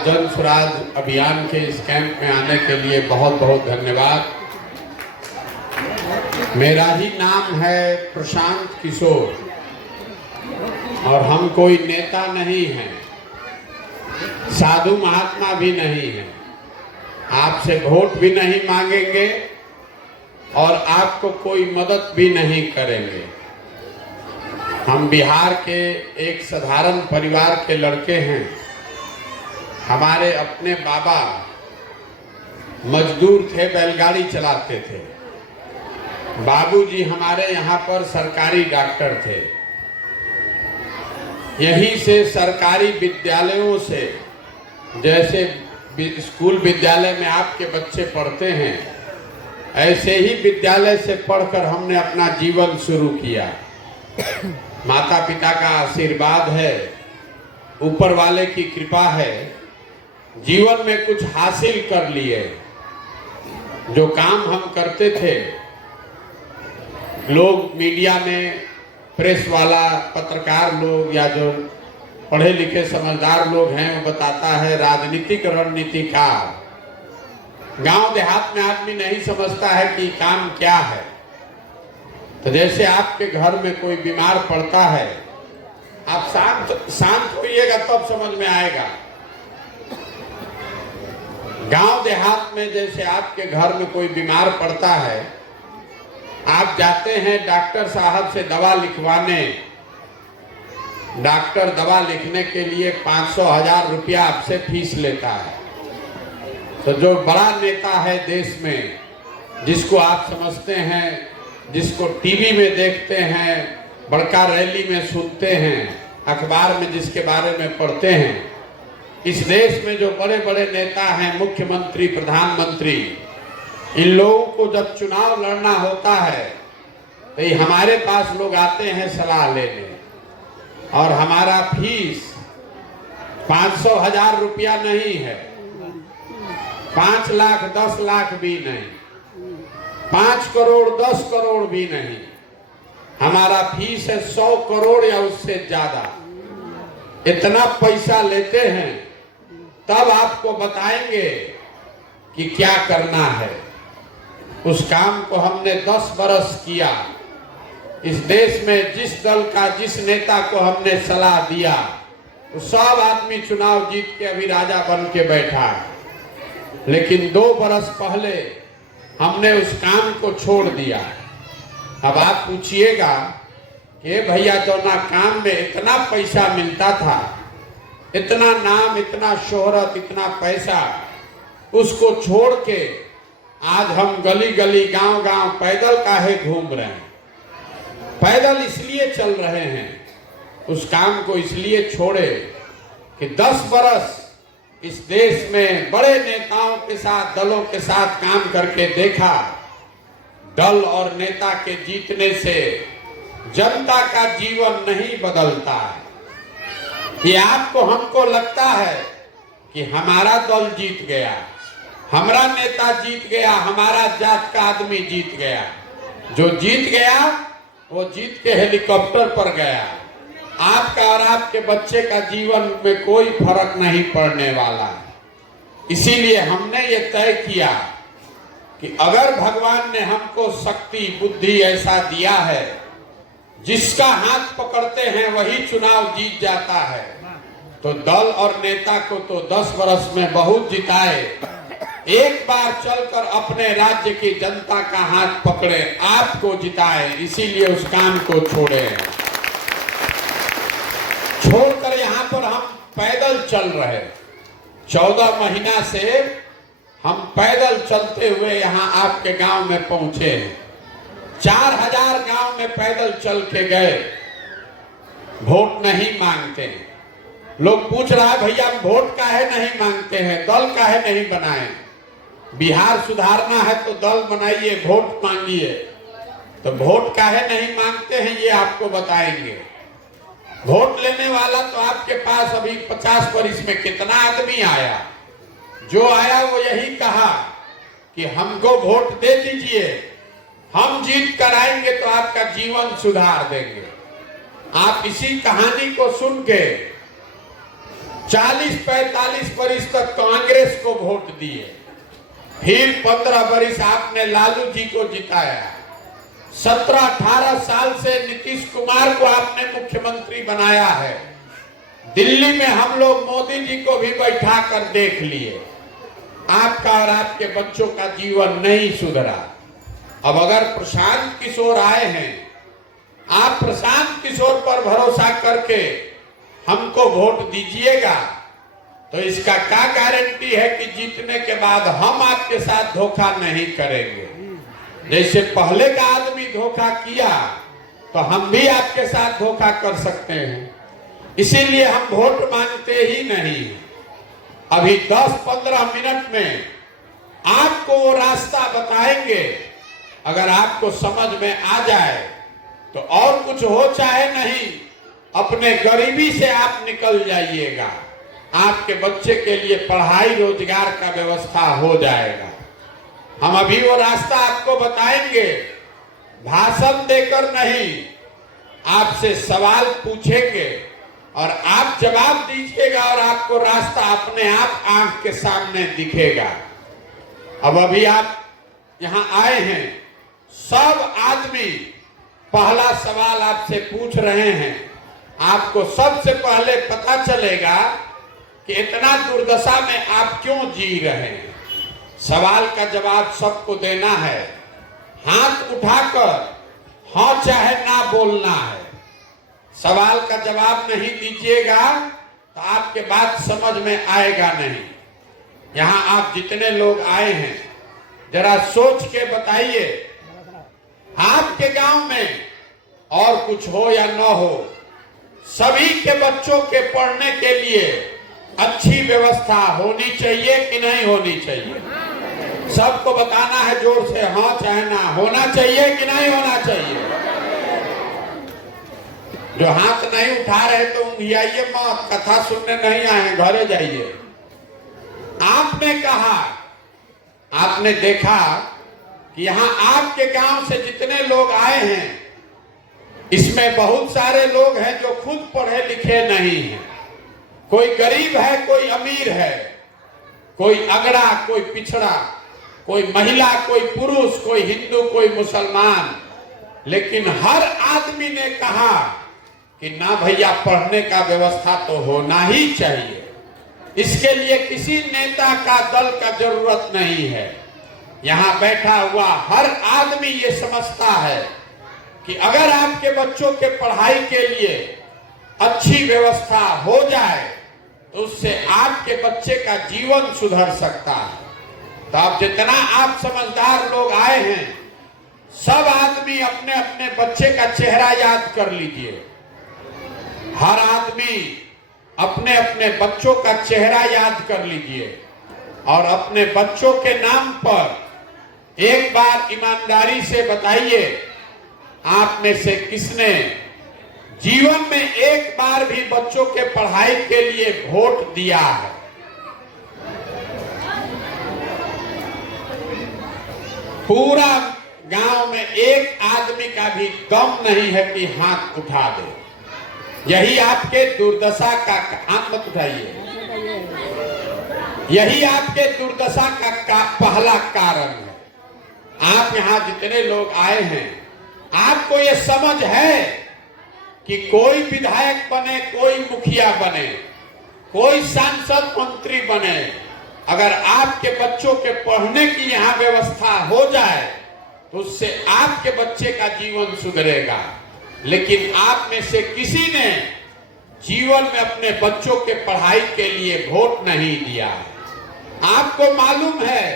आज जन स्वराज अभियान के इस कैंप में आने के लिए बहुत बहुत धन्यवाद। मेरा ही नाम है प्रशांत किशोर और हम कोई नेता नहीं हैं, साधु महात्मा भी नहीं हैं, आपसे वोट भी नहीं मांगेंगे और आपको कोई मदद भी नहीं करेंगे। हम बिहार के एक साधारण परिवार के लड़के हैं। हमारे अपने बाबा मजदूर थे, बैलगाड़ी चलाते थे। बाबूजी हमारे यहाँ पर सरकारी डॉक्टर थे। यहीं से सरकारी विद्यालयों से, जैसे स्कूल विद्यालय में आपके बच्चे पढ़ते हैं, ऐसे ही विद्यालय से पढ़कर हमने अपना जीवन शुरू किया। माता पिता का आशीर्वाद है, ऊपर वाले की कृपा है, जीवन में कुछ हासिल कर लिए। जो काम हम करते थे, लोग मीडिया में, प्रेस वाला, पत्रकार लोग या जो पढ़े लिखे समझदार लोग हैं, वो बताता है राजनीतिक रणनीतिकार। गांव देहात में आदमी नहीं समझता है कि काम क्या है। तो जैसे आपके घर में कोई बीमार पड़ता है, आप शांत होइएगा तब समझ में आएगा। गांव देहात में जैसे आपके घर में कोई बीमार पड़ता है, आप जाते हैं डॉक्टर साहब से दवा लिखवाने। डॉक्टर दवा लिखने के लिए 500,000 रुपया आपसे फीस लेता है। तो जो बड़ा नेता है देश में, जिसको आप समझते हैं, जिसको टीवी में देखते हैं, बड़का रैली में सुनते हैं, अखबार में जिसके बारे में पढ़ते हैं, इस देश में जो बड़े बड़े नेता हैं, मुख्यमंत्री, प्रधानमंत्री, इन लोगों को जब चुनाव लड़ना होता है तो ये हमारे पास लोग आते हैं सलाह लेने, और हमारा फीस 500,000 रुपया नहीं है, 5 लाख 10 लाख भी नहीं, 5 करोड़ 10 करोड़ भी नहीं। हमारा फीस है 100 करोड़ या उससे ज्यादा। इतना पैसा लेते हैं, तब आपको बताएंगे कि क्या करना है। उस काम को हमने 10 बरस किया। इस देश में जिस दल का, जिस नेता को हमने सलाह दिया, वो सब आदमी चुनाव जीत के अभी राजा बन के बैठा है। लेकिन 2 बरस पहले हमने उस काम को छोड़ दिया। अब आप पूछिएगा कि भैया जो ना काम में इतना पैसा मिलता था, इतना नाम, इतना शोहरत, इतना पैसा, उसको छोड़ के आज हम गली गली, गांव गांव पैदल काहे घूम रहे हैं? पैदल इसलिए चल रहे हैं, उस काम को इसलिए छोड़े कि 10 बरस इस देश में बड़े नेताओं के साथ, दलों के साथ काम करके देखा। दल और नेता के जीतने से जनता का जीवन नहीं बदलता है। ये आपको, हमको लगता है कि हमारा दल जीत गया, हमारा नेता जीत गया, हमारा जात का आदमी जीत गया। जो जीत गया वो जीत के हेलीकॉप्टर पर गया। आपका और आपके बच्चे का जीवन में कोई फर्क नहीं पड़ने वाला। इसीलिए हमने ये तय किया कि अगर भगवान ने हमको शक्ति, बुद्धि ऐसा दिया है, जिसका हाथ पकड़ते हैं वही चुनाव जीत जाता है, तो दल और नेता को तो 10 वर्ष में बहुत जिताए। एक बार चलकर अपने राज्य की जनता का हाथ पकड़े, आपको जिताए। इसीलिए उस काम को छोड़े। छोड़कर यहाँ पर हम पैदल चल रहे। 14 महीना से हम पैदल चलते हुए यहाँ आपके गांव में पहुंचे। 4000 गांव में पैदल चल के गए। वोट नहीं मांगते हैं। लोग पूछ रहा है भैया वोट काहे नहीं मांगते हैं, दल काहे नहीं बनाए? बिहार सुधारना है तो दल बनाइए, वोट मांगिए। तो वोट काहे नहीं मांगते हैं ये आपको बताएंगे। वोट लेने वाला तो आपके पास अभी 50 वर्ष में कितना आदमी आया? जो आया वो यही कहा कि हमको वोट दे दीजिए, हम जीत कर आएंगे तो आपका जीवन सुधार देंगे। आप इसी कहानी को सुन के 40-45 वर्ष तक कांग्रेस को वोट दिए, फिर 15 वर्ष आपने लालू जी को जिताया, 17-18 साल से नीतीश कुमार को आपने मुख्यमंत्री बनाया है। दिल्ली में हम लोग मोदी जी को भी बैठा कर देख लिए, आपका और आपके बच्चों का जीवन नहीं सुधरा। अब अगर प्रशांत किशोर आए हैं, आप प्रशांत किशोर पर भरोसा करके हमको वोट दीजिएगा, तो इसका क्या गारंटी है कि जीतने के बाद हम आपके साथ धोखा नहीं करेंगे। जैसे पहले का आदमी धोखा किया तो हम भी आपके साथ धोखा कर सकते हैं, इसीलिए हम वोट मांगते ही नहीं। अभी 10-15 मिनट में आपको वो रास्ता बताएंगे, अगर आपको समझ में आ जाए तो और कुछ हो चाहे नहीं, अपने गरीबी से आप निकल जाइएगा, आपके बच्चे के लिए पढ़ाई रोजगार का व्यवस्था हो जाएगा। हम अभी वो रास्ता आपको बताएंगे, भाषण देकर नहीं, आपसे सवाल पूछेंगे और आप जवाब दीजिएगा और आपको रास्ता अपने आप आंख के सामने दिखेगा। अब अभी आप यहां आए हैं, सब आदमी पहला सवाल आपसे पूछ रहे हैं, आपको सबसे पहले पता चलेगा कि इतना दुर्दशा में आप क्यों जी रहे हैं। सवाल का जवाब सबको देना है, हाथ उठाकर हाँ चाहे ना बोलना है। सवाल का जवाब नहीं दीजिएगा तो आपके बात समझ में आएगा नहीं। यहाँ आप जितने लोग आए हैं, जरा सोच के बताइए, आपके गांव में और कुछ हो या न हो, सभी के बच्चों के पढ़ने के लिए अच्छी व्यवस्था होनी चाहिए कि नहीं होनी चाहिए? सबको बताना है जोर से, हाँ चाहे ना, होना चाहिए कि नहीं होना चाहिए? जो हाथ नहीं उठा रहे तो ऊँघियाइए मत, कथा सुनने नहीं आए, घरे जाइए। आपने कहा, आपने देखा कि यहाँ आपके गांव से जितने लोग आए हैं, इसमें बहुत सारे लोग हैं जो खुद पढ़े लिखे नहीं हैं। कोई गरीब है, कोई अमीर है, कोई अगड़ा, कोई पिछड़ा, कोई महिला, कोई पुरुष, कोई हिंदू, कोई मुसलमान, लेकिन हर आदमी ने कहा कि ना भैया, पढ़ने का व्यवस्था तो होना ही चाहिए। इसके लिए किसी नेता का, दल का जरूरत नहीं है। यहाँ बैठा हुआ हर आदमी ये समझता है कि अगर आपके बच्चों के पढ़ाई के लिए अच्छी व्यवस्था हो जाए तो उससे आपके बच्चे का जीवन सुधर सकता है। तो अब जितना आप समझदार लोग आए हैं, सब आदमी अपने अपने बच्चे का चेहरा याद कर लीजिए। हर आदमी अपने अपने बच्चों का चेहरा याद कर लीजिए और अपने बच्चों के नाम पर एक बार ईमानदारी से बताइए, आप में से किसने जीवन में एक बार भी बच्चों के पढ़ाई के लिए वोट दिया है? पूरा गांव में एक आदमी का भी दम नहीं है कि हाथ उठा दे। यही आपके दुर्दशा का, हाथ मत उठाइए, यही आपके दुर्दशा का पहला कारण है। आप यहाँ जितने लोग आए हैं, आपको ये समझ है कि कोई विधायक बने, कोई मुखिया बने, कोई सांसद मंत्री बने, अगर आपके बच्चों के पढ़ने की यहाँ व्यवस्था हो जाए तो उससे आपके बच्चे का जीवन सुधरेगा। लेकिन आप में से किसी ने जीवन में अपने बच्चों के पढ़ाई के लिए वोट नहीं दिया। आपको मालूम है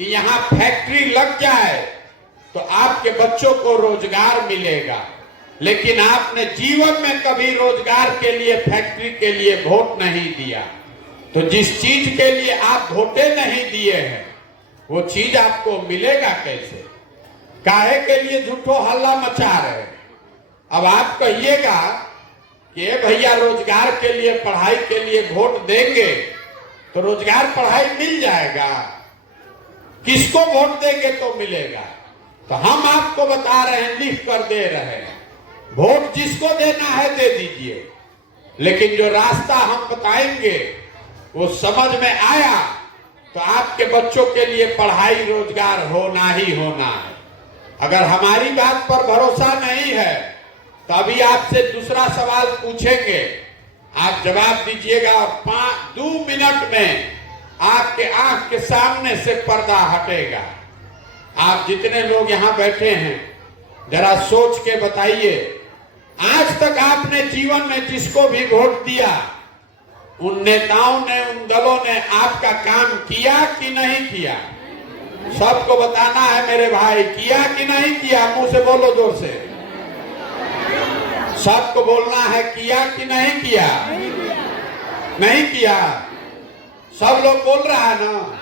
कि यहाँ फैक्ट्री लग जाए तो आपके बच्चों को रोजगार मिलेगा, लेकिन आपने जीवन में कभी रोजगार के लिए, फैक्ट्री के लिए वोट नहीं दिया। तो जिस चीज के लिए आप वोटे नहीं दिए हैं, वो चीज आपको मिलेगा कैसे? काहे के लिए झूठो हल्ला मचा रहे? अब आप कहिएगा कि भैया रोजगार के लिए, पढ़ाई के लिए वोट देंगे तो रोजगार, पढ़ाई मिल जाएगा। किसको वोट देंगे तो मिलेगा? तो हम आपको बता रहे हैं, लिख कर दे रहे हैं, वोट जिसको देना है दे दीजिए। लेकिन जो रास्ता हम बताएंगे वो समझ में आया तो आपके बच्चों के लिए पढ़ाई रोजगार होना ही होना है। अगर हमारी बात पर भरोसा नहीं है तो अभी आपसे दूसरा सवाल पूछेंगे, आप जवाब दीजिएगा और 2 मिनट में आपके आंख के सामने से पर्दा हटेगा। आप जितने लोग यहाँ बैठे हैं जरा सोच के बताइए, आज तक आपने जीवन में जिसको भी वोट दिया उन नेताओं ने, उन दलों ने आपका काम किया कि नहीं किया? सबको बताना है मेरे भाई, किया कि नहीं किया? मुंह से बोलो जोर से, सबको बोलना है, किया कि नहीं किया? नहीं किया। सब लोग बोल रहा है ना?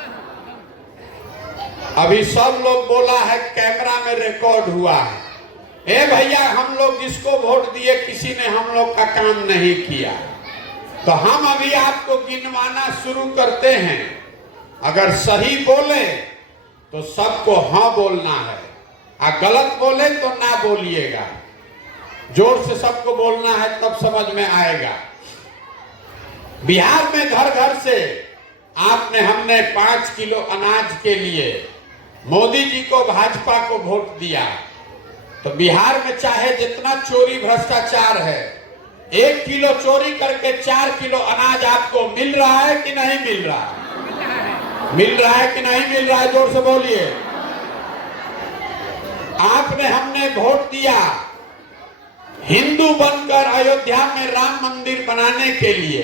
अभी सब लोग बोला है, कैमरा में रिकॉर्ड हुआ है। ए भैया, हम लोग जिसको वोट दिए किसी ने हम लोग का काम नहीं किया। तो हम अभी आपको गिनवाना शुरू करते हैं। अगर सही बोले तो सबको हाँ बोलना है, और गलत बोले तो ना बोलिएगा। जोर से सबको बोलना है, तब समझ में आएगा। बिहार में घर घर से हमने 5 किलो अनाज के लिए मोदी जी को, भाजपा को वोट दिया। तो बिहार में चाहे जितना चोरी भ्रष्टाचार है, 1 किलो चोरी करके 4 किलो अनाज आपको मिल रहा है कि नहीं मिल रहा है? मिल रहा है कि नहीं मिल रहा है? जोर से बोलिए। हमने वोट दिया हिंदू बनकर अयोध्या में राम मंदिर बनाने के लिए।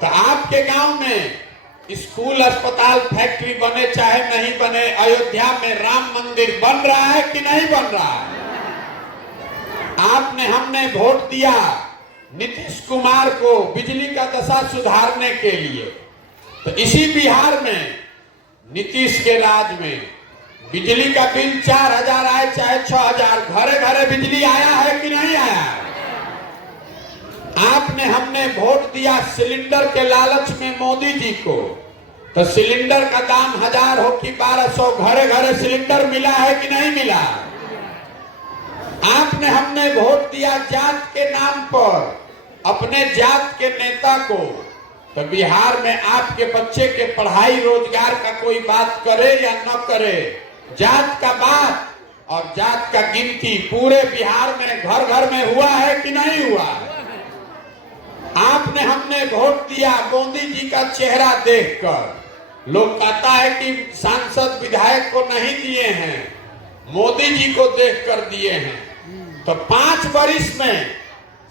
तो आपके गांव में स्कूल, अस्पताल, फैक्ट्री बने चाहे नहीं बने, अयोध्या में राम मंदिर बन रहा है कि नहीं बन रहा है? हमने वोट दिया नीतीश कुमार को बिजली का दशा सुधारने के लिए। तो इसी बिहार में नीतीश के राज में बिजली का बिल 4000 आए चाहे 6000, घरे घरे बिजली आया है कि नहीं आया है? हमने वोट दिया सिलेंडर के लालच में मोदी जी को। तो सिलेंडर का दाम 1000 हो कि 1200, घरे घरे सिलेंडर मिला है कि नहीं मिला? हमने वोट दिया जात के नाम पर अपने जात के नेता को। तो बिहार में आपके बच्चे के पढ़ाई रोजगार का कोई बात करे या न करे, जात का बात और जात का गिनती पूरे बिहार में घर घर में हुआ है कि नहीं हुआ है? हमने वोट दिया मोदी जी का चेहरा देखकर। लोग कहता है कि सांसद विधायक को नहीं दिए हैं, मोदी जी को देखकर दिए हैं। तो 5 वर्ष में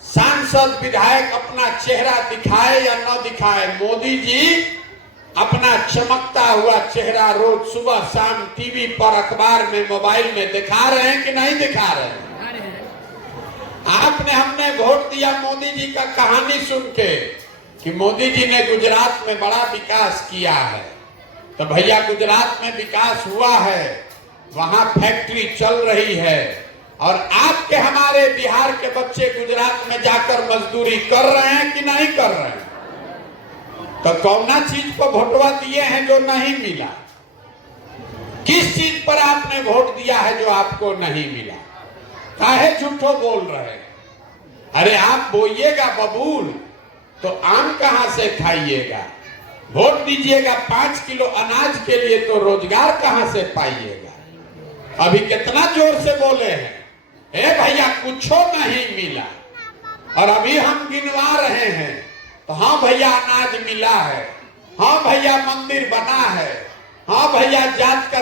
सांसद विधायक अपना चेहरा दिखाए या न दिखाए, मोदी जी अपना चमकता हुआ चेहरा रोज सुबह शाम टीवी पर, अखबार में, मोबाइल में दिखा रहे हैं कि नहीं दिखा रहे हैं? हमने वोट दिया मोदी जी का कहानी सुन के कि मोदी जी ने गुजरात में बड़ा विकास किया है। तो भैया, गुजरात में विकास हुआ है, वहां फैक्ट्री चल रही है, और आपके हमारे बिहार के बच्चे गुजरात में जाकर मजदूरी कर रहे हैं कि नहीं कर रहे हैं? तो कौना चीज पर वोटवा दिए हैं जो नहीं मिला? किस चीज पर आपने वोट दिया है जो आपको नहीं मिला? काहे झूठो बोल रहे हैं? अरे आप बोइएगा बबूल तो आम कहां से खाइएगा? वोट दीजिएगा 5 किलो अनाज के लिए तो रोजगार कहां से पाइएगा? अभी कितना जोर से बोले हैं, ए भैया कुछो नहीं मिला। और अभी हम गिनवा रहे हैं तो हाँ भैया अनाज मिला है, हाँ भैया मंदिर बना है, हाँ भैया जात का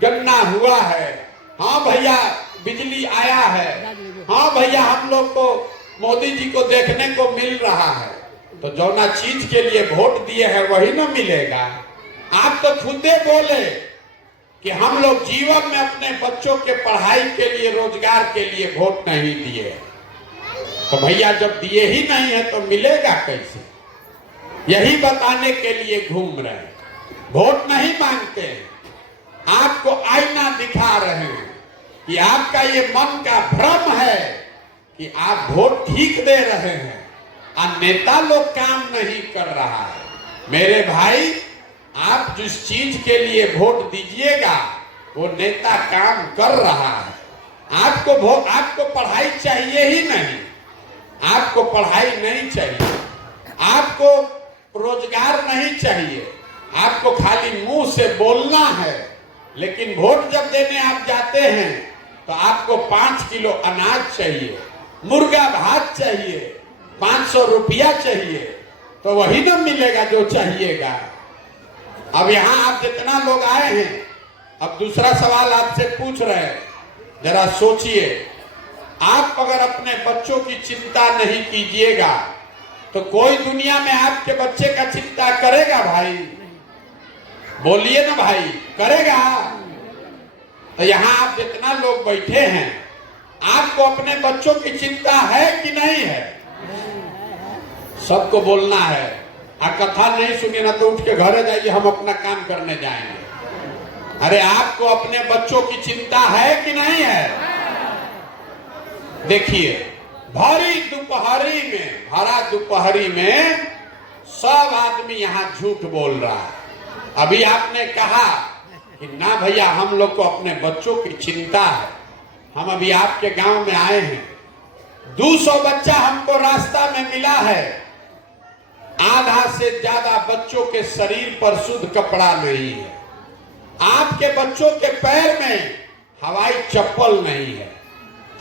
गन्ना हुआ है, हाँ भैया बिजली आया है, हाँ भैया हम लोग को मोदी जी को देखने को मिल रहा है। तो जो ना चीज के लिए वोट दिए हैं वही ना मिलेगा। आप तो खुदे बोले कि हम लोग जीवन में अपने बच्चों के पढ़ाई के लिए, रोजगार के लिए वोट नहीं दिए। तो भैया जब दिए ही नहीं है तो मिलेगा कैसे? यही बताने के लिए घूम रहे हैं। वोट नहीं मांगते, आपको आईना दिखा रहे हैं कि आपका ये मन का भ्रम है कि आप वोट ठीक दे रहे हैं और नेता लोग काम नहीं कर रहा है। मेरे भाई, आप जिस चीज के लिए वोट दीजिएगा वो नेता काम कर रहा है। आपको पढ़ाई चाहिए ही नहीं, आपको पढ़ाई नहीं चाहिए। आपको रोजगार नहीं चाहिए, आपको खाली मुंह से बोलना है, लेकिन वोट जब देने आप जाते हैं तो आपको 5 किलो अनाज चाहिए, मुर्गा भात चाहिए, 500 रुपया चाहिए, तो वही ना मिलेगा जो चाहिएगा। अब यहाँ आप जितना लोग आए हैं, अब दूसरा सवाल आपसे पूछ रहे हैं, जरा सोचिए, आप अगर अपने बच्चों की चिंता नहीं कीजिएगा तो कोई दुनिया में आपके बच्चे का चिंता करेगा भाई? बोलिए ना भाई, करेगा? तो यहाँ आप जितना लोग बैठे हैं, आपको अपने बच्चों की चिंता है कि नहीं है? सबको बोलना है। कथा नहीं सुनिए ना तो उठ के घर जाइए, हम अपना काम करने जाएंगे। अरे आपको अपने बच्चों की चिंता है कि नहीं है? देखिए, भरी दोपहरी में सब आदमी यहाँ झूठ बोल रहा है। अभी आपने कहा कि ना भैया हम लोग को अपने बच्चों की चिंता है। हम अभी आपके गांव में आए हैं, 200 बच्चा हमको रास्ता में मिला है, आधा से ज्यादा बच्चों के शरीर पर शुद्ध कपड़ा नहीं है, आपके बच्चों के पैर में हवाई चप्पल नहीं है।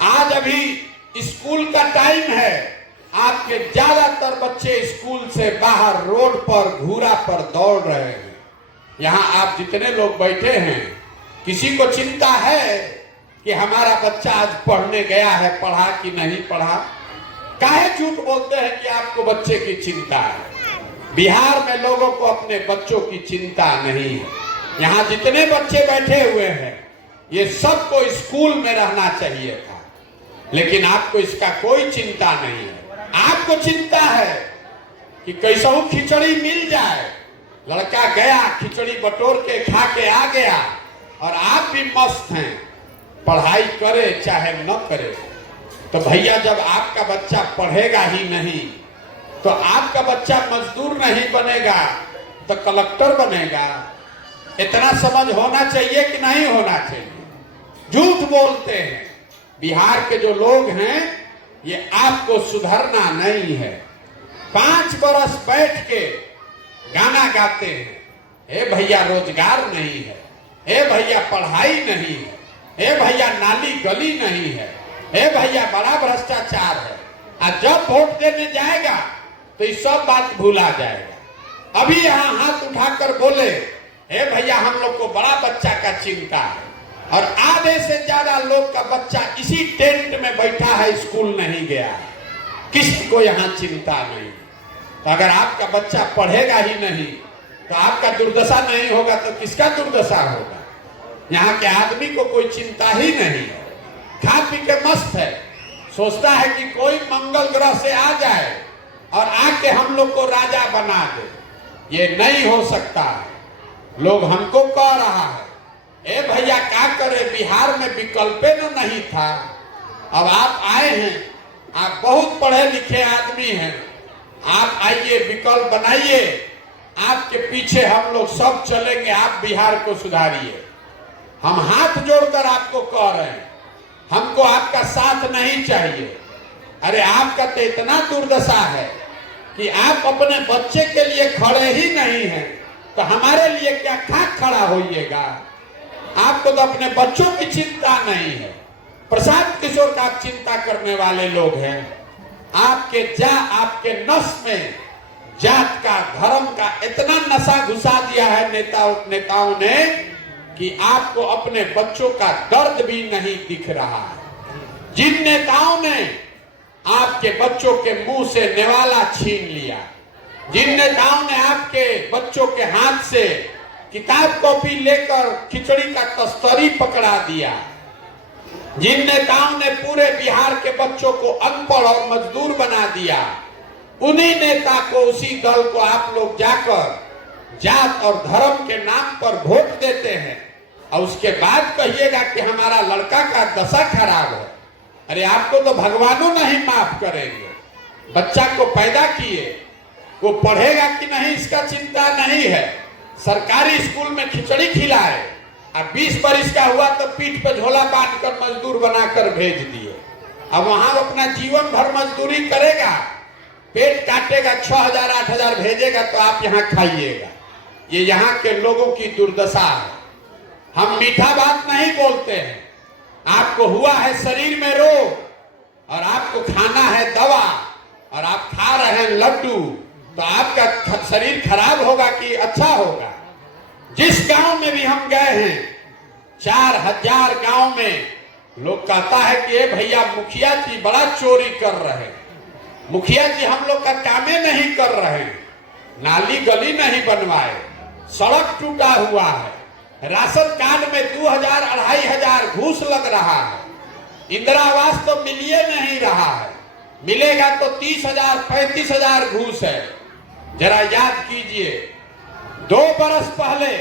आज अभी स्कूल का टाइम है, आपके ज्यादातर बच्चे स्कूल से बाहर रोड पर घूरा पर दौड़ रहे हैं। यहाँ आप जितने लोग बैठे हैं, किसी को चिंता है कि हमारा बच्चा आज पढ़ने गया है, पढ़ा कि नहीं पढ़ा? काहे झूठ बोलते हैं कि आपको बच्चे की चिंता है? बिहार में लोगों को अपने बच्चों की चिंता नहीं है। यहाँ जितने बच्चे बैठे हुए हैं, ये सबको स्कूल में रहना चाहिए था, लेकिन आपको इसका कोई चिंता नहीं है। आपको चिंता है कि कैसा खिचड़ी मिल जाए, लड़का गया खिचड़ी बटोर के खा के आ गया, और आप भी मस्त हैं, पढ़ाई करे चाहे न करे। तो भैया जब आपका बच्चा पढ़ेगा ही नहीं तो आपका बच्चा मजदूर नहीं बनेगा तो कलेक्टर बनेगा। इतना समझ होना चाहिए कि नहीं होना चाहिए? झूठ बोलते हैं बिहार के जो लोग हैं, ये आपको सुधरना नहीं है। 5 बरस बैठ के गाना गाते हैं, हे भैया रोजगार नहीं है, हे भैया पढ़ाई नहीं है, हे भैया नाली गली नहीं है, हे भैया बड़ा भ्रष्टाचार है। और जब वोट देने जाएगा तो ये सब बात भूला जाएगा। अभी यहाँ हाथ उठाकर बोले, हे भैया हम लोग को बड़ा बच्चा का चिंता है, और आधे से ज्यादा लोग का बच्चा इसी टेंट में बैठा है, स्कूल नहीं गया है। किसी को यहाँ चिंता नहीं। तो अगर आपका बच्चा पढ़ेगा ही नहीं तो आपका दुर्दशा नहीं होगा तो किसका दुर्दशा होगा? यहाँ के आदमी को कोई चिंता ही नहीं, खा पी के मस्त है, सोचता है कि कोई मंगल ग्रह से आ जाए और आके हम लोग को राजा बना दे। ये नहीं हो सकता। लोग हमको कह रहा है, ए भैया क्या करे, बिहार में विकल्प न नहीं था। अब आप आए हैं, आप बहुत पढ़े लिखे आदमी हैं, आप आइए विकल्प बनाइए, आपके पीछे हम लोग सब चलेंगे, आप बिहार को सुधारिए। हम हाथ जोड़कर आपको कह रहे हैं, हमको आपका साथ नहीं चाहिए। अरे आपका तो इतना दुर्दशा है कि आप अपने बच्चे के लिए खड़े ही नहीं हैं, तो हमारे लिए क्या खाक खड़ा होइएगा? आपको तो अपने बच्चों की चिंता नहीं है। प्रशांत किशोर का आप चिंता करने वाले लोग हैं। आपके नस में जात का, धर्म का इतना नशा घुसा दिया है नेताओं ने कि आपको अपने बच्चों का दर्द भी नहीं दिख रहा है। जिन नेताओं ने आपके बच्चों के मुंह से निवाला छीन लिया, जिन नेताओं ने आपके बच्चों के हाथ से किताब कॉपी लेकर खिचड़ी का तस्तरी पकड़ा दिया, जिन नेताओं ने पूरे बिहार के बच्चों को अनपढ़ और मजदूर बना दिया, उन्हीं नेता को, उसी दल को आप लोग जाकर जात और धर्म के नाम पर वोट देते हैं और उसके बाद कहिएगा कि हमारा लड़का का दशा खराब है। अरे आपको तो भगवानों नहीं माफ करेंगे। बच्चा को पैदा किए, वो पढ़ेगा कि नहीं इसका चिंता नहीं है। सरकारी स्कूल में खिचड़ी खिलाए, अब 20 बरिस का हुआ तो पीठ पे झोला बांधकर मजदूर बनाकर भेज दिए। अब वहां अपना जीवन भर मजदूरी करेगा, पेट काटेगा, 6,000 8,000 भेजेगा तो आप यहाँ खाइएगा। ये यहाँ के लोगों की दुर्दशा है। हम मीठा बात नहीं बोलते हैं। आपको हुआ है शरीर में रोग और आपको खाना है दवा और आप खा रहे हैं लड्डू, तो आपका शरीर खराब होगा कि अच्छा होगा? जिस गांव में भी हम गए हैं, 4,000 गांव में लोग कहता है कि ये भैया मुखिया जी बड़ा चोरी कर रहे हैं, मुखिया जी हम लोग का कामे नहीं कर रहे हैं, नाली गली नहीं बनवाए, सड़क टूटा हुआ है, राशन कार्ड में 2,000 2,500 घूस लग रहा है, इंदिरा आवास तो मिलिए नहीं रहा है, मिलेगा तो 30,000 35,000 घूस है। जरा याद कीजिए, 2 बरस पहले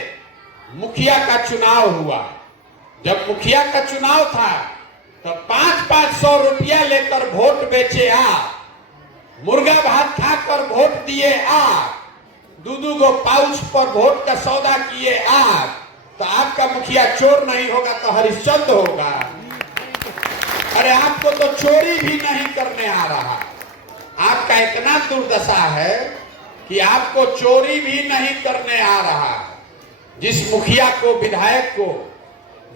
मुखिया का चुनाव हुआ। जब मुखिया का चुनाव था तो 500 रुपया लेकर वोट बेचे आप, मुर्गा भात खाकर वोट दिए आप, 2 गो पाउच पर वोट का सौदा किए आप, तो आपका मुखिया चोर नहीं होगा तो हरिश्चंद्र होगा? अरे आपको तो चोरी भी नहीं करने आ रहा। आपका इतना दुर्दशा है कि आपको चोरी भी नहीं करने आ रहा। जिस मुखिया को, विधायक को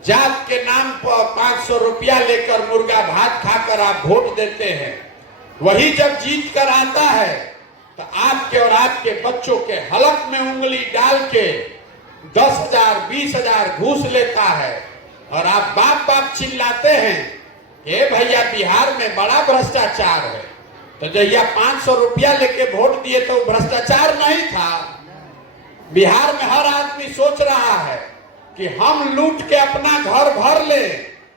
जात के नाम पर 500 रुपया लेकर मुर्गा भात खाकर आप वोट देते हैं, वही जब जीत कर आता है तो आपके और आपके बच्चों के हलक में उंगली डाल के 10,000 20,000 घूस लेता है और आप बाप बाप चिल्लाते हैं कि भैया बिहार में बड़ा भ्रष्टाचार है। तो जहिया 500 रुपया लेके वोट दिए तो भ्रष्टाचार नहीं था। बिहार में हर आदमी सोच रहा है कि हम लूट के अपना घर भर ले,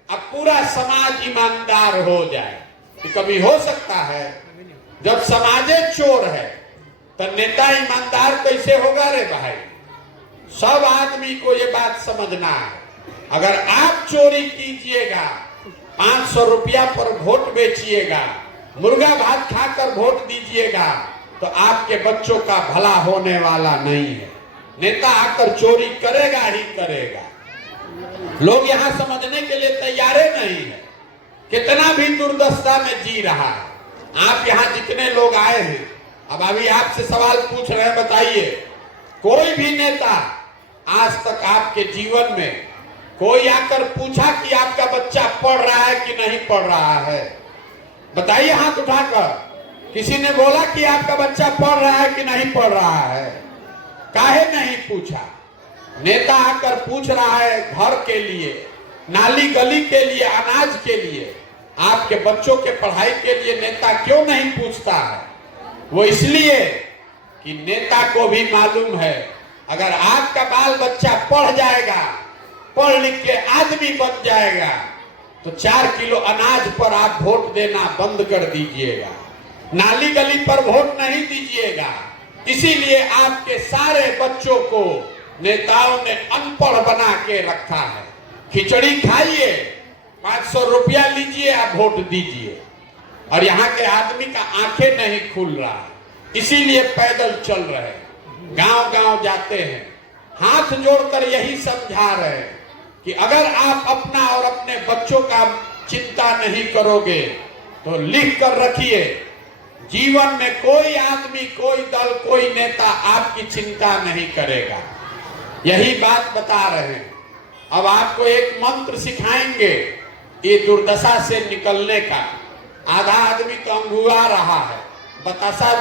अब पूरा समाज ईमानदार हो जाए। कि कभी हो सकता है? जब समाजे चोर है तो नेता ईमानदार कैसे होगा रे भाई? सब आदमी को ये बात समझना है। अगर आप चोरी कीजिएगा, 500 रुपया पर वोट बेचिएगा, मुर्गा भात खाकर वोट दीजिएगा, तो आपके बच्चों का भला होने वाला नहीं है। नेता आकर चोरी करेगा ही करेगा। लोग यहाँ समझने के लिए तैयार नहीं है, कितना भी दुर्दशा में जी रहा है। आप यहाँ जितने लोग आए हैं, अब अभी आपसे सवाल पूछ रहे हैं, बताइए कोई भी नेता आज तक आपके जीवन में कोई आकर पूछा कि आपका बच्चा पढ़ रहा है कि नहीं पढ़ रहा है? बताइए हाथ उठाकर। किसी ने बोला कि आपका बच्चा पढ़ रहा है कि नहीं पढ़ रहा है? काहे नहीं पूछा? नेता आकर पूछ रहा है घर के लिए, नाली गली के लिए, अनाज के लिए, आपके बच्चों के पढ़ाई के लिए नेता क्यों नहीं पूछता है? वो इसलिए कि नेता को भी मालूम है अगर आपका बाल बच्चा पढ़ जाएगा, पढ़ लिख के आदमी बन जाएगा, तो 4 किलो अनाज पर आप वोट देना बंद कर दीजिएगा, नाली गली पर वोट नहीं दीजिएगा। इसीलिए आपके सारे बच्चों को नेताओं ने अनपढ़ बना के रखा है। खिचड़ी खाइए, 500 रुपया लीजिए, आप वोट दीजिए। और यहाँ के आदमी का आंखें नहीं खुल रहा है, इसीलिए पैदल चल रहे हैं, गांव गांव जाते हैं, हाथ जोड़कर यही समझा रहे हैं कि अगर आप अपना और अपने बच्चों का चिंता नहीं करोगे तो लिख कर रखिए, जीवन में कोई आदमी, कोई दल, कोई नेता आपकी चिंता नहीं करेगा। यही बात बता रहे हैं। अब आपको एक मंत्र सिखाएंगे ये दुर्दशा से निकलने का। आधा आदमी तो अंगुआ रहा है, बतासा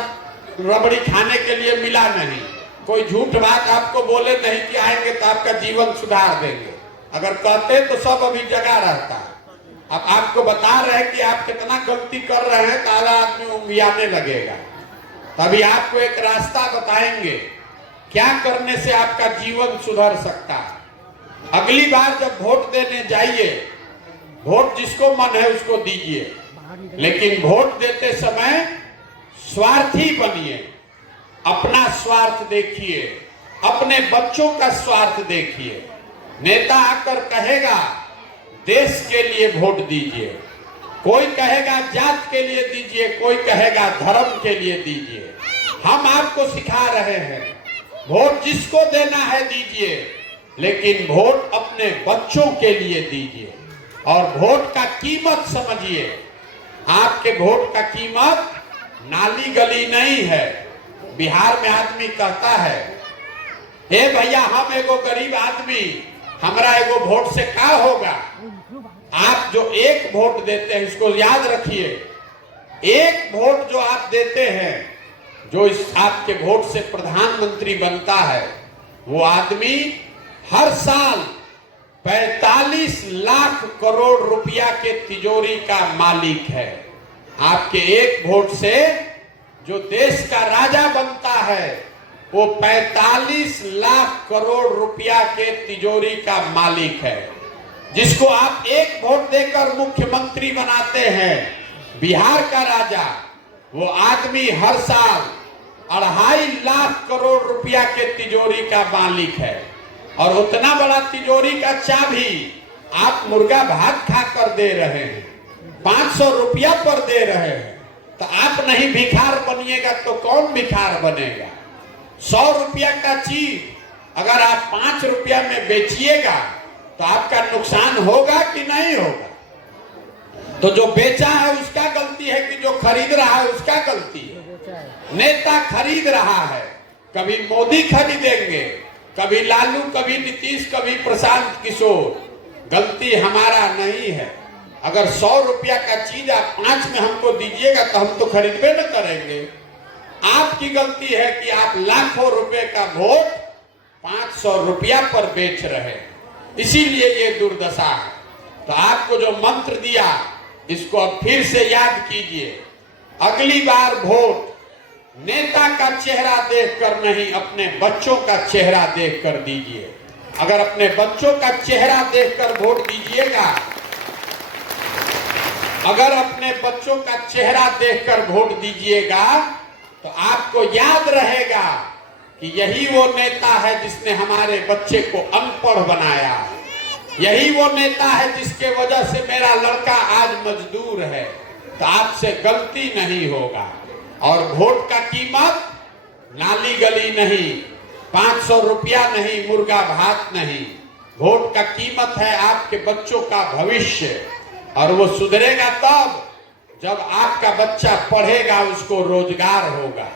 रबड़ी खाने के लिए मिला नहीं, कोई झूठ बात आपको बोले नहीं कि आएंगे तो आपका जीवन सुधार देंगे, अगर कहते तो सब अभी जगा रहता। अब आपको बता रहे हैं कि आप कितना गलती कर रहे हैं, तो आधा आदमी उंगियाने लगेगा। तभी आपको एक रास्ता बताएंगे क्या करने से आपका जीवन सुधर सकता है। अगली बार जब वोट देने जाइए, वोट जिसको मन है उसको दीजिए, लेकिन वोट देते समय स्वार्थी बनिए। अपना स्वार्थ देखिए, अपने बच्चों का स्वार्थ देखिए। नेता आकर कहेगा देश के लिए वोट दीजिए, कोई कहेगा जात के लिए दीजिए, कोई कहेगा धर्म के लिए दीजिए। हम आपको सिखा रहे हैं वोट जिसको देना है दीजिए, लेकिन वोट अपने बच्चों के लिए दीजिए और वोट का कीमत समझिए। आपके वोट का कीमत नाली गली नहीं है। बिहार में आदमी कहता है, हे भैया हम एगो गरीब आदमी, हमरा एगो वोट से क्या होगा। आप जो एक वोट देते हैं, इसको याद रखिए, एक वोट जो आप देते हैं, जो इस आपके वोट से प्रधानमंत्री बनता है, वो आदमी हर साल 45 लाख करोड़ रुपया के तिजोरी का मालिक है। आपके एक वोट से जो देश का राजा बनता है, वो 45 लाख करोड़ रुपया के तिजोरी का मालिक है। जिसको आप एक वोट देकर मुख्यमंत्री बनाते हैं, बिहार का राजा, वो आदमी हर साल 2.5 लाख करोड़ रुपया के तिजोरी का मालिक है। और उतना बड़ा तिजोरी का चाबी आप मुर्गा भात खाकर दे रहे हैं, 500 रुपया पर दे रहे हैं। तो आप नहीं भिखार बनिएगा तो कौन भिखार बनेगा। 100 रुपया का चीज अगर आप 5 रुपया में बेचिएगा तो आपका नुकसान होगा कि नहीं होगा। तो जो बेचा है उसका गलती है कि जो खरीद रहा है उसका गलती है। नेता खरीद रहा है, कभी मोदी खरीदेंगे, कभी लालू, कभी नीतीश, कभी प्रशांत किशोर। गलती हमारा नहीं है। अगर 100 रुपया का चीज आप 5 में हमको दीजिएगा तो हम तो खरीदबे न करेंगे। आपकी गलती है कि आप लाखों रुपए का वोट 500 रुपया पर बेच रहे हैं, इसीलिए ये दुर्दशा है। तो आपको जो मंत्र दिया, इसको अब फिर से याद कीजिए। अगली बार वोट नेता का चेहरा देखकर नहीं, अपने बच्चों का चेहरा देखकर दीजिए। अगर अपने बच्चों का चेहरा देखकर वोट दीजिएगा, अगर अपने बच्चों का चेहरा देखकर वोट दीजिएगा, तो आपको याद रहेगा कि यही वो नेता है जिसने हमारे बच्चे को अनपढ़ बनाया, यही वो नेता है जिसके वजह से मेरा लड़का आज मजदूर है। तो आपसे गलती नहीं होगा। और वोट का कीमत नाली गली नहीं, 500 रुपया नहीं, मुर्गा भात नहीं। वोट का कीमत है आपके बच्चों का भविष्य। और वो सुधरेगा तब जब आपका बच्चा पढ़ेगा, उसको रोजगार होगा।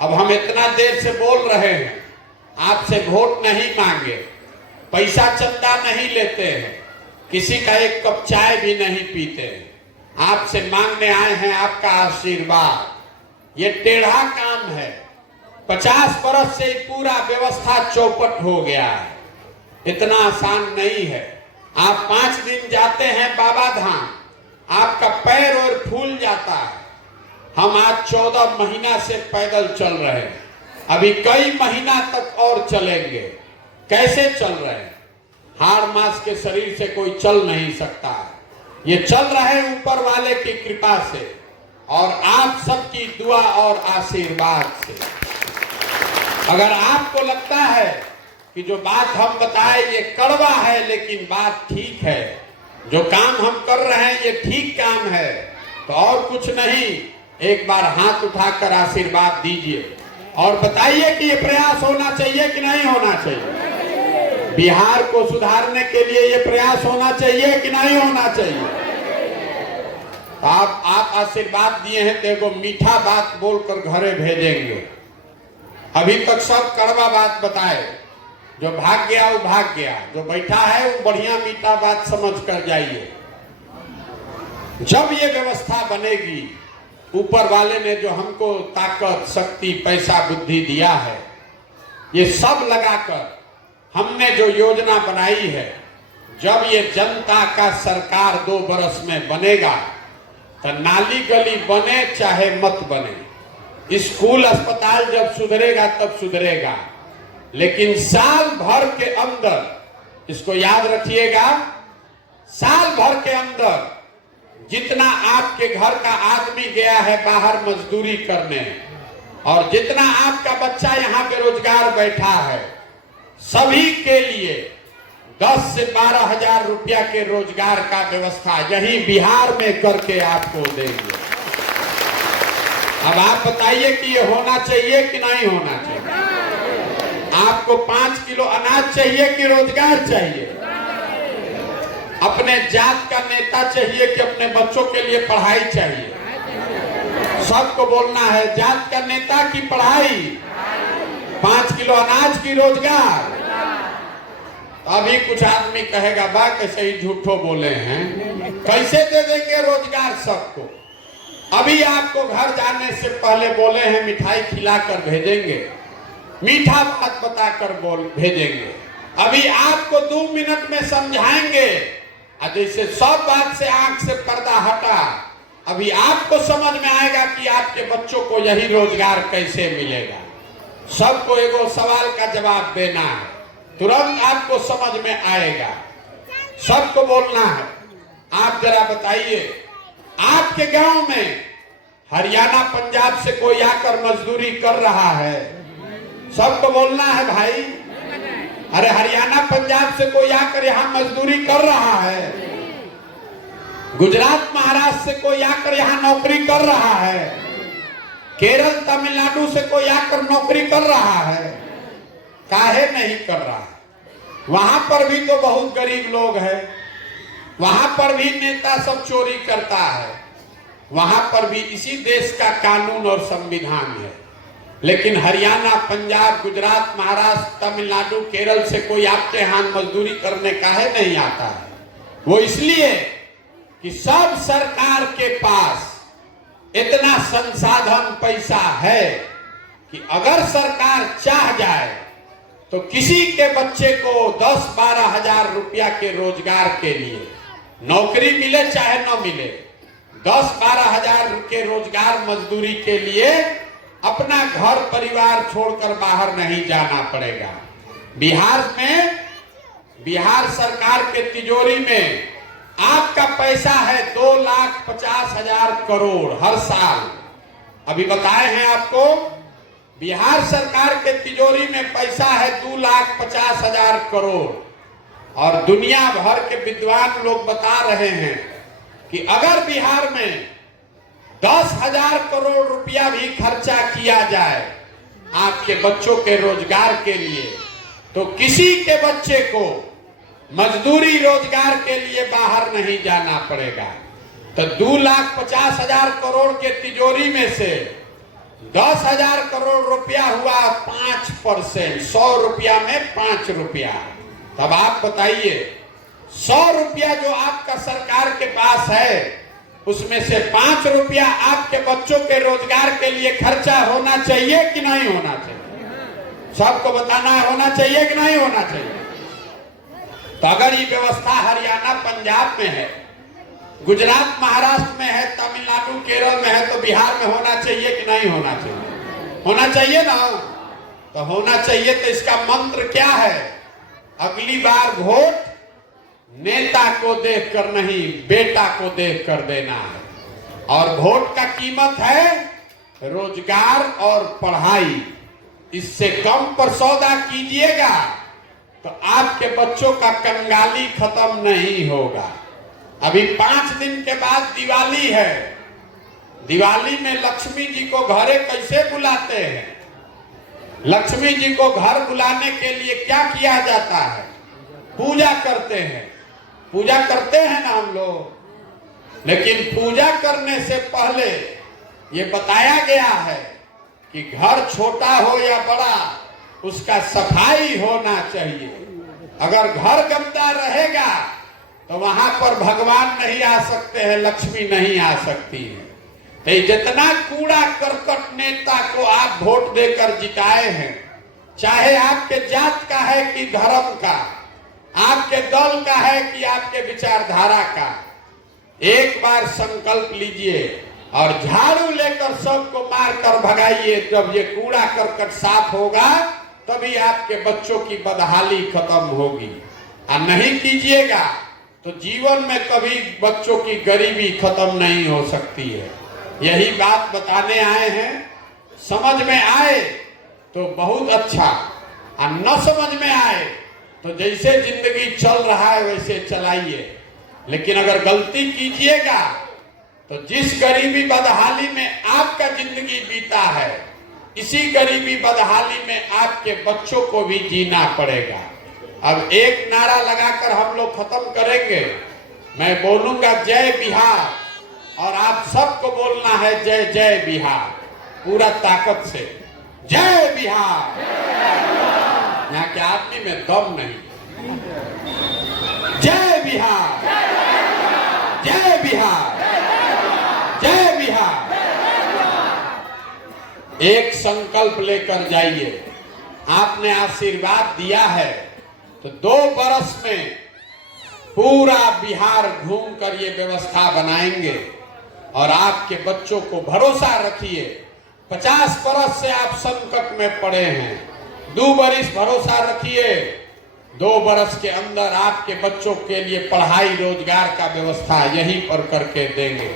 अब हम इतना देर से बोल रहे हैं, आपसे वोट नहीं मांगे, पैसा चंदा नहीं लेते हैं, किसी का एक कप चाय भी नहीं पीते हैं। आपसे मांगने आए हैं आपका आशीर्वाद। ये टेढ़ा काम है। 50 बरस से पूरा व्यवस्था चौपट हो गया है। इतना आसान नहीं है। आप 5 दिन जाते हैं बाबा धाम, आपका पैर और फूल जाता है। हम आज 14 महीना से पैदल चल रहे हैं, अभी कई महीना तक और चलेंगे। कैसे चल रहे हैं? हाड़ मांस के शरीर से कोई चल नहीं सकता। ये चल रहे हैं ऊपर वाले की कृपा से और आप सबकी दुआ और आशीर्वाद से। अगर आपको लगता है कि जो बात हम बताए ये कड़वा है, लेकिन बात ठीक है, जो काम हम कर रहे हैं ये ठीक काम है, तो और कुछ नहीं, एक बार हाथ उठाकर आशीर्वाद दीजिए और बताइए कि ये प्रयास होना चाहिए कि नहीं होना चाहिए। बिहार को सुधारने के लिए ये प्रयास होना चाहिए कि नहीं होना चाहिए। आप आशीर्वाद दिए हैं तो एगो मीठा बात बोलकर घरे भेजेंगे। अभी तक सब कड़वा बात बताए, जो भाग गया वो भाग गया, जो बैठा है वो बढ़िया मीठा बात समझ कर जाइए। जब ये व्यवस्था बनेगी, ऊपर वाले ने जो हमको ताकत, शक्ति, पैसा, बुद्धि दिया है, ये सब लगाकर हमने जो योजना बनाई है, जब ये जनता का सरकार 2 बरस में बनेगा, तो नाली गली बने चाहे मत बने, स्कूल अस्पताल जब सुधरेगा तब सुधरेगा, लेकिन साल भर के अंदर, इसको याद रखिएगा, साल भर के अंदर जितना आपके घर का आदमी गया है बाहर मजदूरी करने, और जितना आपका बच्चा यहाँ बेरोजगार बैठा है, सभी के लिए 10 से 12 हजार रुपया के रोजगार का व्यवस्था यही बिहार में करके आपको देंगे। अब आप बताइए कि ये होना चाहिए कि नहीं होना चाहिए। आपको 5 किलो अनाज चाहिए कि रोजगार चाहिए? अपने जात का नेता चाहिए कि अपने बच्चों के लिए पढ़ाई चाहिए? सबको बोलना है, जात का नेता की पढ़ाई, 5 किलो अनाज की रोजगार। अभी कुछ आदमी कहेगा बा कैसे ही झूठो बोले हैं, कैसे दे देंगे रोजगार सबको। अभी आपको घर जाने से पहले बोले हैं मिठाई खिलाकर भेजेंगे, मीठा बात बताकर भेजेंगे। अभी आपको 2 मिनट में समझाएंगे, जैसे सब बात से आंख से पर्दा हटा, अभी आपको समझ में आएगा कि आपके बच्चों को यही रोजगार कैसे मिलेगा। सबको एगो सवाल का जवाब देना है, तुरंत आपको समझ में आएगा। सबको बोलना है। आप जरा बताइए, आपके गांव में हरियाणा पंजाब से कोई आकर मजदूरी कर रहा है? सबको बोलना है भाई। अरे हरियाणा पंजाब से कोई आकर यहाँ मजदूरी कर रहा है? गुजरात महाराष्ट्र से कोई आकर यहाँ नौकरी कर रहा है? केरल तमिलनाडु से कोई आकर नौकरी कर रहा है? काहे नहीं कर रहा है? वहां पर भी तो बहुत गरीब लोग हैं, वहां पर भी नेता सब चोरी करता है, वहां पर भी इसी देश का कानून और संविधान है। लेकिन हरियाणा, पंजाब, गुजरात, महाराष्ट्र, तमिलनाडु, केरल से कोई आपके यहाँ मजदूरी करने काहे नहीं आता है? वो इसलिए कि सब सरकार के पास इतना संसाधन पैसा है कि अगर सरकार चाह जाए तो किसी के बच्चे को 10-12 हजार रुपया के रोजगार के लिए नौकरी मिले चाहे न मिले, 10-12 हजार के रोजगार मजदूरी के लिए अपना घर परिवार छोड़कर बाहर नहीं जाना पड़ेगा। बिहार सरकार के तिजोरी में आपका पैसा है 2,50,000 करोड़ हर साल। अभी बताए हैं आपको, बिहार सरकार के तिजोरी में पैसा है 2,50,000 करोड़। और दुनिया भर के विद्वान लोग बता रहे हैं कि अगर बिहार में 10,000 करोड़ रुपया भी खर्चा किया जाए आपके बच्चों के रोजगार के लिए, तो किसी के बच्चे को मजदूरी रोजगार के लिए बाहर नहीं जाना पड़ेगा। तो 2,50,000 करोड़ के तिजोरी में से 10,000 करोड़ रुपया हुआ 5%, 100 रुपया में 5 रुपया। तब आप बताइए, 100 रुपया जो आपका सरकार के पास है उसमें से 5 रुपया आपके बच्चों के रोजगार के लिए खर्चा होना चाहिए कि नहीं होना चाहिए? सबको बताना है, होना चाहिए कि नहीं होना चाहिए? तो अगर ये व्यवस्था हरियाणा पंजाब में है, गुजरात महाराष्ट्र में है, तमिलनाडु केरल में है, तो बिहार में होना चाहिए कि नहीं होना चाहिए? होना चाहिए ना। तो होना चाहिए। तो इसका मंत्र क्या है? अगली बार वोट नेता को देखकर नहीं, बेटा को देखकर देना है। और वोट का कीमत है रोजगार और पढ़ाई। इससे कम पर सौदा कीजिएगा तो आपके बच्चों का कंगाली खत्म नहीं होगा। अभी 5 दिन के बाद दिवाली है। दिवाली में लक्ष्मी जी को घरे कैसे बुलाते हैं? लक्ष्मी जी को घर बुलाने के लिए क्या किया जाता है? पूजा करते हैं। पूजा करते हैं ना हम लोग। लेकिन पूजा करने से पहले ये बताया गया है कि घर छोटा हो या बड़ा, उसका सफाई होना चाहिए। अगर घर गंदा रहेगा तो वहां पर भगवान नहीं आ सकते हैं, लक्ष्मी नहीं आ सकती है। तो जितना कूड़ा करकट नेता को आप वोट देकर जिताए हैं, चाहे आपके जात का है कि धर्म का, आपके दल का है कि आपके विचारधारा का, एक बार संकल्प लीजिए और झाड़ू लेकर सबको मारकर भगाइए। जब ये कूड़ा करकट साफ होगा तभी आपके बच्चों की बदहाली खत्म होगी। और नहीं कीजिएगा तो जीवन में कभी बच्चों की गरीबी खत्म नहीं हो सकती है। यही बात बताने आए हैं। समझ में आए तो बहुत अच्छा, और न समझ में आए तो जैसे जिंदगी चल रहा है वैसे चलाइए। लेकिन अगर गलती कीजिएगा तो जिस गरीबी बदहाली में आपका जिंदगी बीता है, इसी गरीबी बदहाली में आपके बच्चों को भी जीना पड़ेगा। अब एक नारा लगाकर हम लोग खत्म करेंगे। मैं बोलूंगा जय बिहार, और आप सबको बोलना है जय जय बिहार, पूरा ताकत से जय बिहार। यहाँ के आदमी में दम नहीं। जय बिहार, जय बिहार, जय बिहार। एक संकल्प लेकर जाइए। आपने आशीर्वाद दिया है तो 2 बरस में पूरा बिहार घूम कर ये व्यवस्था बनाएंगे। और आपके बच्चों को भरोसा रखिए, 50 बरस से आप संकट में पड़े हैं, 2 बरस भरोसा रखिए, 2 बरस के अंदर आपके बच्चों के लिए पढ़ाई रोजगार का व्यवस्था यहीं पर करके देंगे।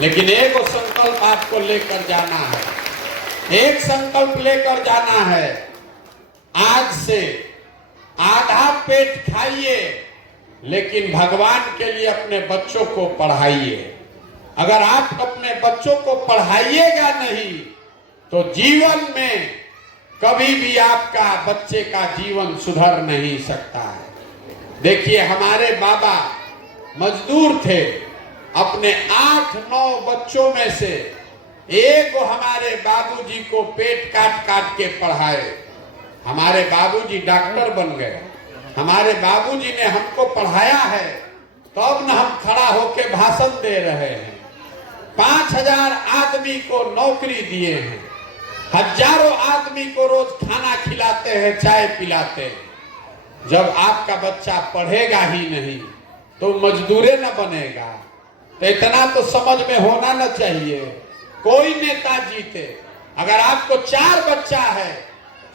लेकिन एक संकल्प आपको लेकर जाना है, एक संकल्प लेकर जाना है। आज से आधा पेट खाइए, लेकिन भगवान के लिए अपने बच्चों को पढ़ाइए। अगर आप अपने बच्चों को पढ़ाइएगा नहीं तो जीवन में कभी भी आपका बच्चे का जीवन सुधर नहीं सकता है। देखिए, हमारे बाबा मजदूर थे, अपने 8-9 बच्चों में से एक हमारे बाबूजी को पेट काट काट के पढ़ाए। हमारे बाबूजी डॉक्टर बन गए। हमारे बाबूजी ने हमको पढ़ाया है, तब न हम खड़ा होके भाषण दे रहे हैं। 5000 आदमी को नौकरी दिए हैं, हजारों आदमी को रोज खाना खिलाते हैं, चाय पिलाते हैं। जब आपका बच्चा पढ़ेगा ही नहीं तो मजदूरे न बनेगा। तो इतना तो समझ में होना न चाहिए। कोई नेता जीते, अगर आपको 4 बच्चा है,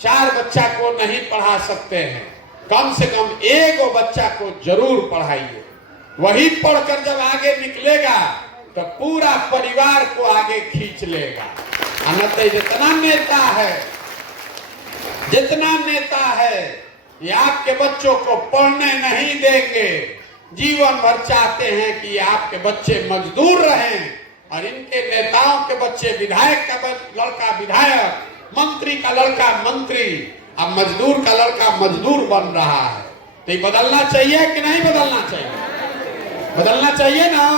4 बच्चा को नहीं पढ़ा सकते हैं, कम से कम 1 बच्चा को जरूर पढ़ाइए। वही पढ़कर जब आगे निकलेगा तो पूरा परिवार को आगे खींच लेगा। अन्यथा जितना नेता है ये आपके बच्चों को पढ़ने नहीं देंगे। जीवन भर चाहते हैं कि आपके बच्चे मजदूर रहें और इनके नेताओं के बच्चे विधायक का लड़का विधायक, मंत्री का लड़का मंत्री, अब मजदूर का लड़का मजदूर बन रहा है। तो ये बदलना चाहिए कि नहीं बदलना चाहिए? बदलना चाहिए ना।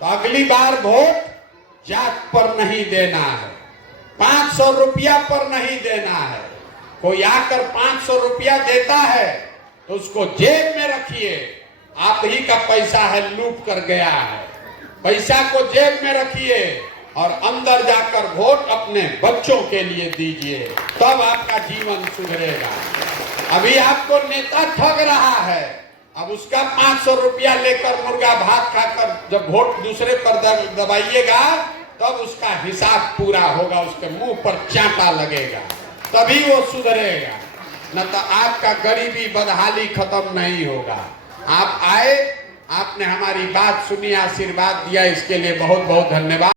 तो अगली बार वोट जात पर नहीं देना है, 500 रुपया पर नहीं देना है। कोई आकर 500 रुपया देता है तो उसको जेब में रखिए, आप ही का पैसा है, लूट कर गया है। पैसा को जेब में रखिए और अंदर जाकर वोट अपने बच्चों के लिए दीजिए, तब आपका जीवन सुधरेगा। अभी आपको नेता ठग रहा है, अब उसका 500 रुपया लेकर मुर्गा भात खाकर जब वोट दूसरे पर दबाइएगा तब उसका हिसाब पूरा होगा, उसके मुंह पर चांटा लगेगा, तभी वो सुधरेगा। न तो आपका गरीबी बदहाली खत्म नहीं होगा। आप आए, आपने हमारी बात सुनी, आशीर्वाद दिया, इसके लिए बहुत बहुत धन्यवाद।